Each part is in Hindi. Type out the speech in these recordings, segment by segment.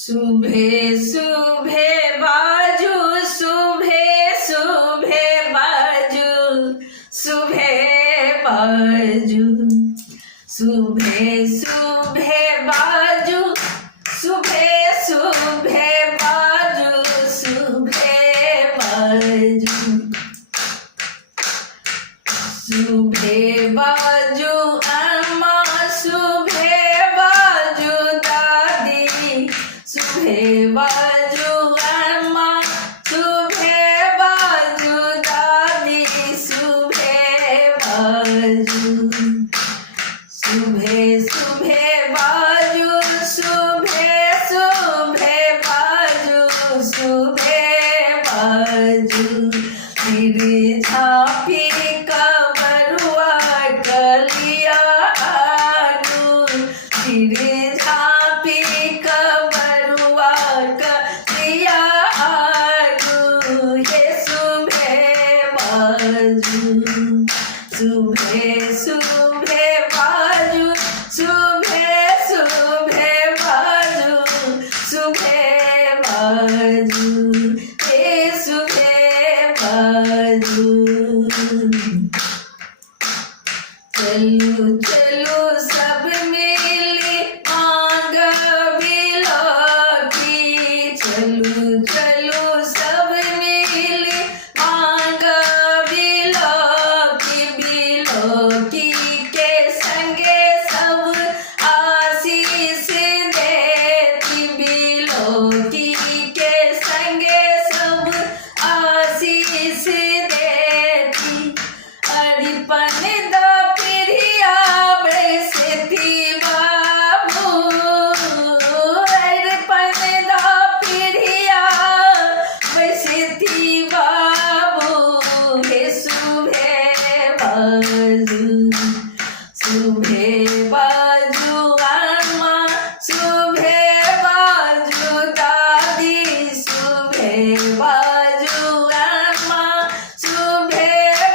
सुभे सुभे बाजू सुभे सुभे बाजू सुभे बाजू सुभे सुभे बाजू सुभे सुभे बाजू सुभे बाजू सुभे बाजू अम्मा सुभे बाजू दादी सुभे बाजू अम्मा सुभे बाजू दादी सुभे बाजू सुभे सुभे बाजू सुभे सुभे बाजू सुभे बाजू मेरी झापी कबरुआ कलिया आलू मेरी झापी कबरुआ कलिया आलू हे सुभे बाजू सुभे सुभे बाजू सुभे सुभे बाजू सुभे बाजू हे सुभे बाजू चलो चलो सब मिली मांग बिलोकी चलो चलो सब मिली मांग बिलोकी बिलोकी के संगे सब आशीष देती बिलोकी के संगे सब आशीष देती अरिपन दो प्रिया बैसती बाबू अरिपन दो प्रिया बैसती बाबू हे सुभे बाजू सुभे बाजू अम्मा सुभे बाजू दादी सुभे बाजू अम्मा सुभे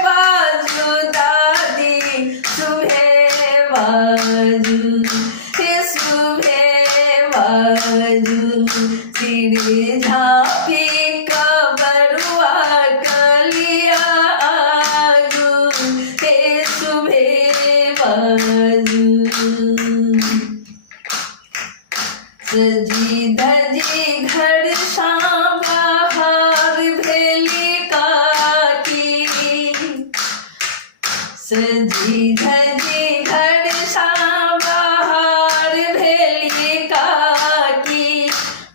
बाजू दादी सुभे बाजू हे सुभे बाजू तेरे झापी कबरुआ कलिया आलू हे सुभे बाजू सजी धजी घर शाम बहार भेली काकी सजी धजी घर शाम बहार भेली काकी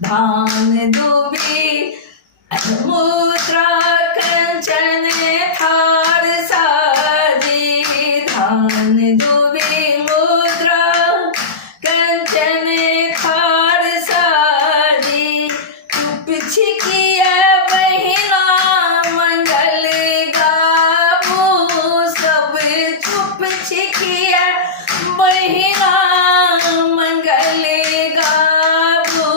धान दुबी मुद्रा कंचन थार साजी धान दुबी मुद्रा कंचन थार साजी चुप छिकिया बहिना मंगल गाबू सब चुप छिकिया बहिना मंगल गाबू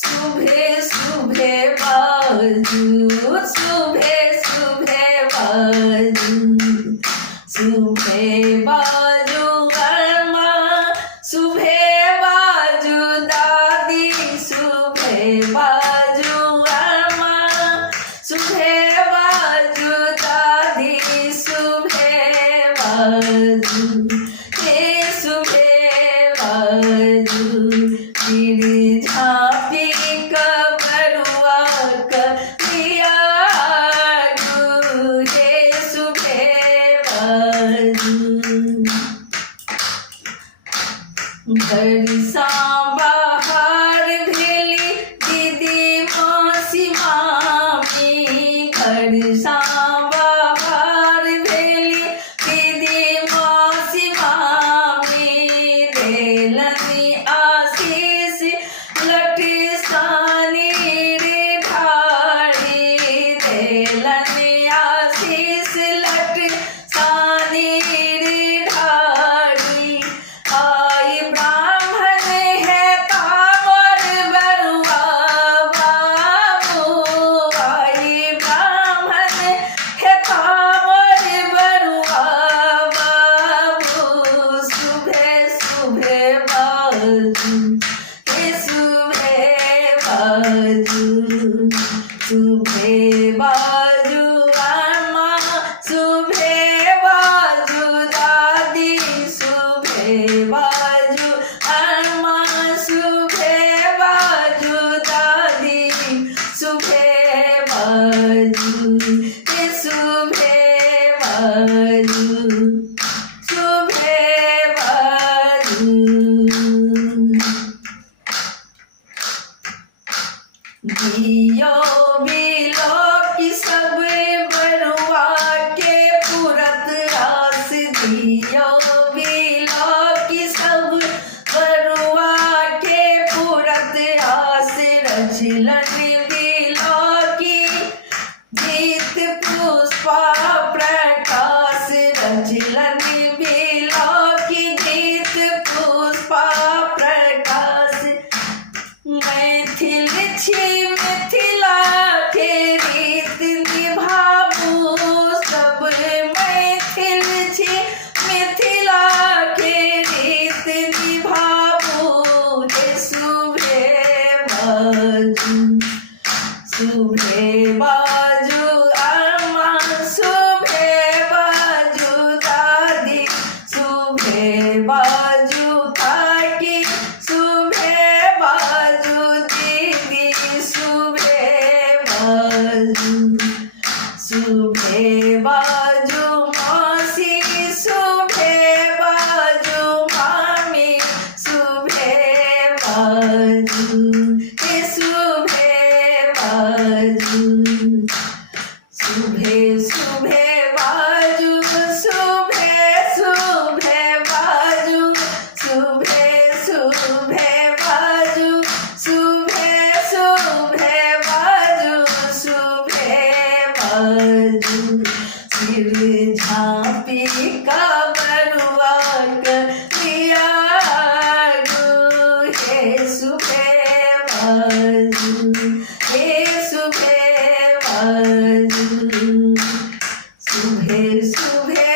सुभे सुभे बाजू सुभे सुभे बाजू सुभे बाजू अम्मा सुभे बाजू दादी सुभे बाजू अम्मा सुभे बाजू दादी सुभे बाजू हे सुभे बाजू मेरी झापी कबरुआ कलिया आलू हे सुभे बाजू घर सा बाहर भेली दीदी मौसी मामी घर सा बाहर भेली दीदी मौसी मामी देलनी आशीष लटी सानी रे ढाड़ी देलनी आशीष लट सानी रे ढाड़ी आई ब्राह्मण है कांवर बरुआ बाबू आई ब्राह्मण है कांवर बरुआ बाबू सुभे सुभे बाजू बाजू शुभे बाजू दियो बिलो की सब बरुआ के पुरत आस दियो बिलो की सब बरुआ के पुरत आस रचलन बिलो की जीत पुष्पा प्रकाश रचलन बिलो की जीत पुष्पा प्रकाश मैथिल छी मिथिला के रीत निभाबू सब मैथिल छी मिथिला के रीत निभाबू हे शुभे बाजू अम्मा शुभे बाजू दादी शुभे बाजू काकी शुभे बाजू दीदी शुभे बाजू मौसी शुभे बाजू मामी शुभे बाजू हे शुभे बाजू शुभे शुभे बाजू शुभे शुभे बाजू शुभे शुभे बाजू शुभे शुभे बाजू शुभे बाजू सिर झांपी का बरुआ लिया गो हे शुभे बाजू हे शुभे बाजू शुभे शुभे